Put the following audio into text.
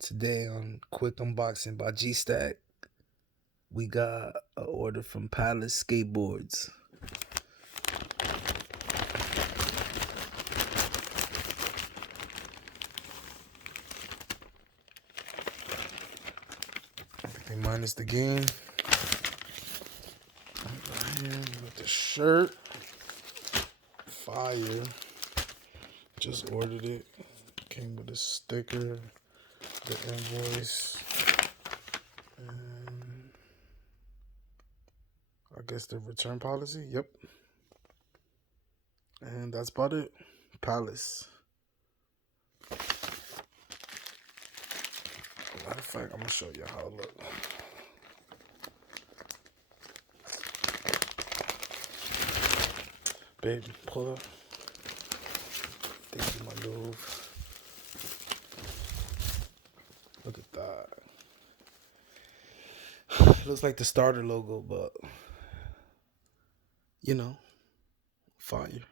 Today on Quick Unboxing by G-Stack, we got an order from Palace Skateboards. Everything minus the game. Right here with the shirt. Fire. Just ordered it. Came with a sticker, the invoice, and I guess the return policy. Yep. And that's about it. Palace. Matter of fact, I'm gonna show you how it looks. Babe, pull up. Thank you, my love. Look at that. Looks like the starter logo, but you know, fire.